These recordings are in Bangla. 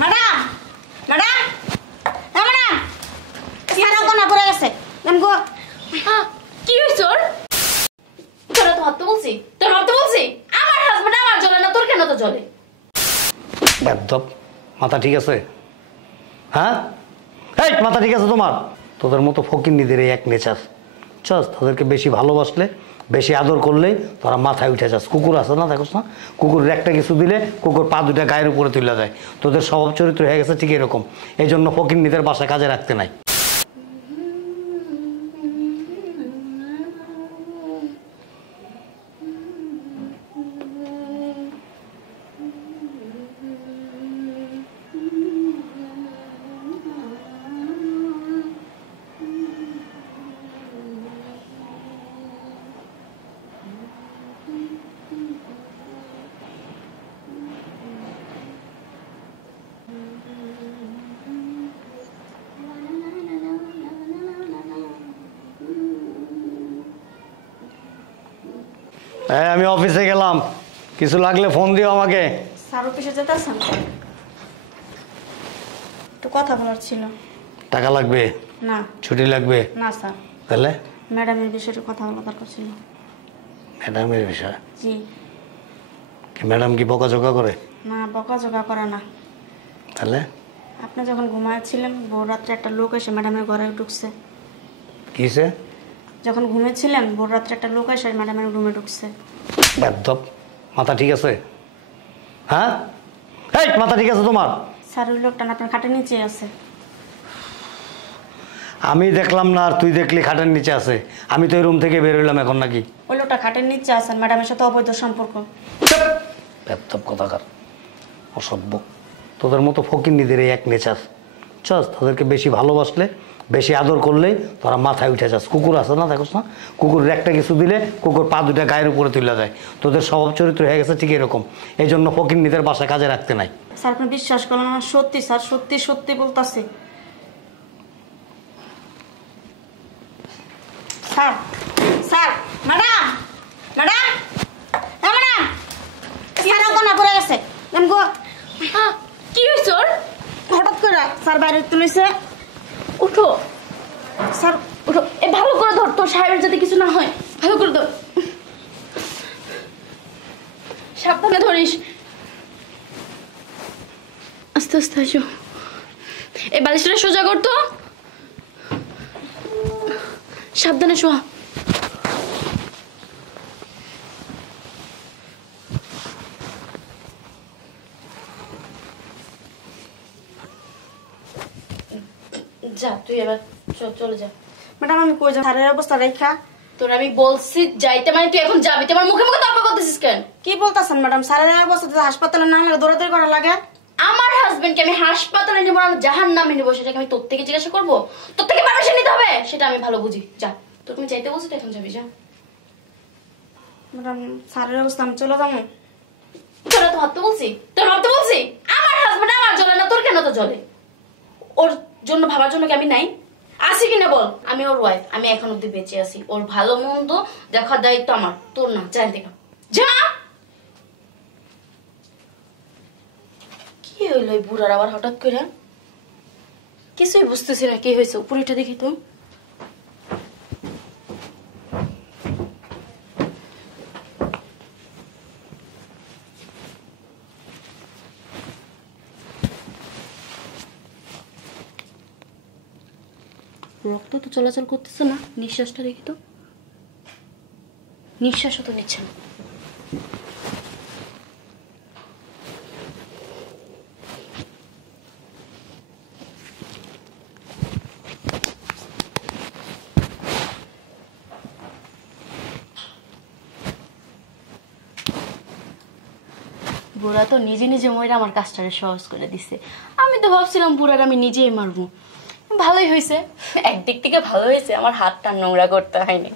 ম্যাডাম ম্যাডাম ম্যাডাম সারা কোনা পড়ে গেছে গো কি হইছে ওর? তোরা তো ভাবতে বলছি আমার হাজবেন্ড আমার জ্বলে না, তোর কেন তো জ্বলে? একদম মাথা ঠিক আছে? হ্যাঁ এই মাথা ঠিক আছে তোমার? তোদের মতো ফকিন্নিদের এই এক নেচার চাস, তাদেরকে বেশি ভালোবাসলে বেশি আদর করলে তোরা মাথায় উঠে যাস। কুকুর আছে না, দেখোস না, কুকুরের একটা কিছু দিলে কুকুর পা দুটা গায়ের উপরে তুলে যায়। তোদের স্বভাব চরিত্র হয়ে গেছে ঠিক এরকম। এই জন্য ফকিন্নিদের বাসায় কাজে রাখতে নাই। হ্যাঁ আমি অফিসে গেলাম, কিছু লাগলে ফোন দিও আমাকে। স্যার অফিসে যেতেছেন? একটু কথা বলার ছিল। টাকা লাগবে? না। ছুটি লাগবে? না স্যার। তাহলে ম্যাডামের বিষয়ে কথা বলা দরকার ছিল। ম্যাডামের বিষয়? জি। কি ম্যাডাম কি বকাঝকা করে? না, বকাঝকা করে না। তাহলে আপনি যখন ঘুমাচ্ছিলেন ভোর রাত্রে একটা লোক এসে ম্যাডামের ঘরে ঢুকছে। কিসে? যখন ঘুমেছিলেন ভোর রাত্রে একটা লোক এসে ম্যাডামের রুমে ঢুকছে। একদম মাথা ঠিক আছে? হ্যাঁ এই মাথা ঠিক আছে তোমার? স্যার ওই লোকটা আপনার খাটের নিচে আছে। আমি দেখলাম না আর তুই দেখলি খাটের নিচে আছে? আমি তো এই রুম থেকে বের হইলাম এখন নাকি? ওই লোকটা খাটের নিচে আছে, ম্যাডামের সাথে অবৈধ সম্পর্ক। একদম কথাকার অসভ্য। তোদের মতো ফকিন্নিদের এই এক নেচার চাস, তাদেরকে বেশি ভালোবাসলে বেশি আদর করলে তোরা মাথায় উঠে যাস। কুকুর আছে না, দেখোস না, কুকুরের একটা কিছু দিলে কুকুর পা দুটা গায়ের উপরে তুলে যায়। তোদের স্বভাব চরিত্র হয়ে গেছে ঠিক এরকম। এই জন্য ফকিন্নিদের বাসায় কাজে রাখতে নাই। স্যার আপনি বিশ্বাস করেন না, সত্যি স্যার, সত্যি সত্যি বলতাছে। Sir sir madam madam madam সারা কোনা পড়ে গেছে গো। কি হইছে ওর? হঠাৎ করে স্যার বাইরে তুলেছে। উঠো স্যার উঠো, এ ভালো করে ধর, তোর সাহেবের যাতে কিছু না হয়, ভালো করে ধর, সাবধানে ধরিস, আস্তে আস্তে আসো। এই বালিশটা সোজা করতো, সাবধানে শোয়া। যা তুই এবার চলে যা। ম্যাডাম আমি কই যাব? স্যারের অবস্থা রেখা তোর আমি বলছি যাইতে, মানে তুই এখন যাবি? তুই আমার মুখে মুখে তর্ক করতেছিস কেন? কি বলতাছেন ম্যাডাম? স্যারের অবস্থা হাসপাতালে না হলে দৌড়াদৌড়ি করা লাগে। আমার হাজবেন্ডকে আমি হাসপাতালে নিবো না জাহান্নামে নিবো, সেটাকে আমি তোর থেকে জিজ্ঞাসা করবো? তোর থেকে পারমিশন নিতে হবে, সেটা আমি ভালো বুঝি। যা, তোর তুমি চাইতে বলছো তো এখন যাবি, যা। ম্যাডাম স্যারের অবস্থা আমি চলে যাবো। তোরা তো ভাবতে বলছি আমার হাজবেন্ড আমার জ্বলে না, তোর কেন তো জ্বলে? ওর জন্য ভাবার জন্য কি আমি নাই? আসি কিনা বল? আমি ওর ওয়াইফ, আমি এখন অব্দি বেঁচে আছি। ওর ভালো মন্দ দেখার দায়িত্ব আমার, তোর না। যাই দেখা, যা। কি হইলো এই বুড়ার আবার হঠাৎ করে? কিছুই বুঝতেছি না কি হয়েছে। উপরেটা দেখি তো। রক্ত তো চলাচল করতেছে না, নিঃশ্বাসটা দেখি তো। নিঃশ্বাসও তো নিচ্ছে না। বুড়া তো নিজে নিজে মরে আমার কাজটারে সহজ করে দিছে। আমি তো ভাবছিলাম বুড়ার আমি নিজেই মারবো। ভালোই হয়েছে, একদিক থেকে ভালো হয়েছে, আমার হাতটা নোংরা করতে হয়নি।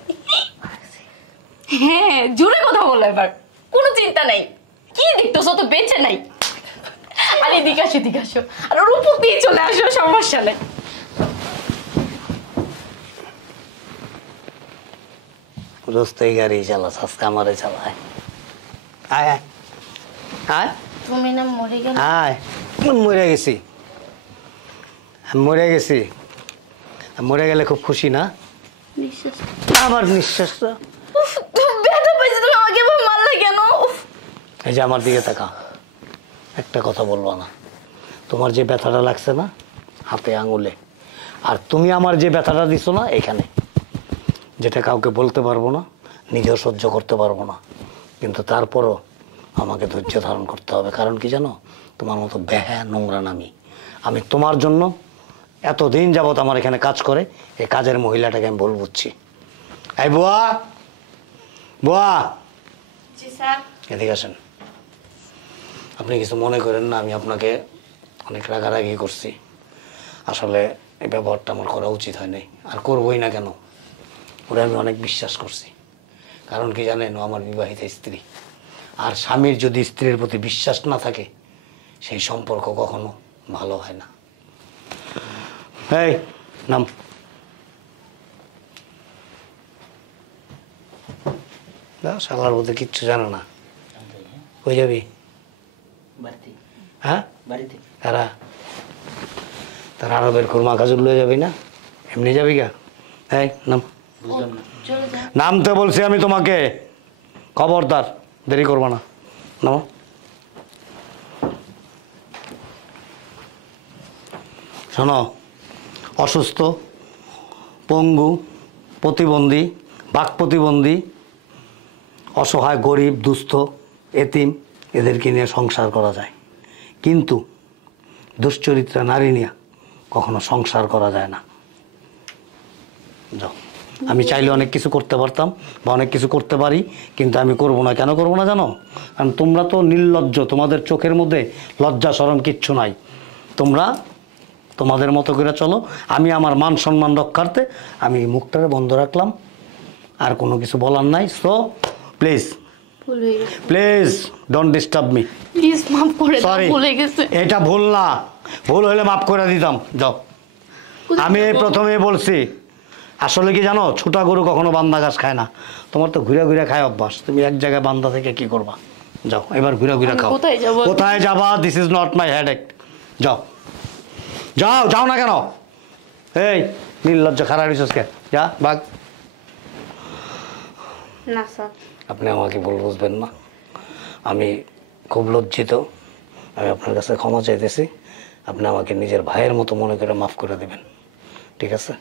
হ্যাঁ জোরে কথা বলো এবার, কোনো চিন্তা নাই। কি দেখতেছো তো বেঁচে নাই। আর এদিকে আসো, আর ওর উপর দিয়ে চলে আসো, সমস্যা নেই। রোজতেই গাড়ি চালাস, আজকে আমারে চালায়। আয় আয় আয়, তুমি না মরে গেল। আয় মরে গেছি, মরে গেছি। মরে গেলে খুব খুশি না? নিঃশ্বাস আমার নিঃশ্বাসটা ব্যথা পাইছে, তুমি আমাকে এভাবে মারলে কেন? এই যে আমার দিকে তাকা, একটা কথা বলবো না। তোমার যে ব্যথাটা লাগছে না হাতে আঙুলে, আর তুমি আমার যে ব্যথাটা দিছো না এখানে, যেটা কাউকে বলতে পারবো না, নিজেও সহ্য করতে পারবো না, কিন্তু তারপরও আমাকে ধৈর্য ধারণ করতে হবে। কারণ কি জানো, তোমার মতো বেহা নোংরা নামি আমি তোমার জন্য এতদিন যাবত আমার এখানে কাজ করে এই কাজের মহিলাটাকে আমি বল বুঝছি। এই বুয়া, বুয়া জি স্যার। এদিকে আসেন। আপনি কিছু মনে করেন না, আমি আপনাকে অনেক রাগারাগি করছি। আসলে এই ব্যবহারটা আমার করা উচিত হয় নাই, আর করবোই না কেন। ওরা আমি অনেক বিশ্বাস করছি। কারণ কি জানেন, ও আমার বিবাহিত স্ত্রী, আর স্বামীর যদি স্ত্রীর প্রতি বিশ্বাস না থাকে সেই সম্পর্ক কখনো ভালো হয় না। এই নাম, শালার মধ্যে কিচ্ছু জানো না। কই যাবি? বাড়িতে। হ্যাঁ বাড়িতে। তারা তার আরবের খুরমা খাজুর লয়ে যাবি না? এমনি যাবি গা? এই নাম, বুঝলাম না। চলে যা। নামতে বলছি আমি তোমাকে, খবরদার দেরি করবা না। নামো। শোনো, অসুস্থ, পঙ্গু, প্রতিবন্ধী, বাক প্রতিবন্ধী, অসহায়, গরিব, দুস্থ, এতিম, এদেরকে নিয়ে সংসার করা যায়, কিন্তু দুশ্চরিত্রা নারী নিয়ে কখনো সংসার করা যায় না। যাও। আমি চাইলে অনেক কিছু করতে পারতাম বা অনেক কিছু করতে পারি, কিন্তু আমি করব না। কেন করব না জানো? কারণ তোমরা তো নির্লজ্জ, তোমাদের চোখের মধ্যে লজ্জা শরম কিচ্ছু নাই। তোমরা তোমাদের মতো করে চলো। আমি আমার মান সম্মান রক্ষার্থে আমি মুখটারে বন্ধ রাখলাম, আর কোনো কিছু বলার নাই। সো প্লিজ ভুল হয়ে গেছে। Please don't disturb me. Please মাফ করে দাও, সরি, ভুলে গেছে। এটা ভুল না, ভুল হলে মাফ করে দিতাম। যাও। আমি এই প্রথমে বলছি, আসলে কি জানো, ছোটা গরু কখনো বান্দা ঘাস খায় না। তোমার তো ঘুরে ঘুরে খায় অভ্যাস, তুমি এক জায়গায় বান্দা থেকে কি করবা? যাও, এবার ঘুরে ঘুরে আমি খাও। কোথায় যাবো? কোথায় যাবা? This is not my headache. যাও, যাও, যাও না কেন? এই নির্লজ্জ খারাপ রিসোর্সকে, যা বাঘ। না স্যার। আপনি আমাকে ভুল বুঝবেন না, আমি খুব লজ্জিত। আমি আপনার কাছে ক্ষমা চাইতেছি। আপনি আমাকে নিজের ভাইয়ের মতো মনে করে মাফ করে দেবেন, ঠিক আছে?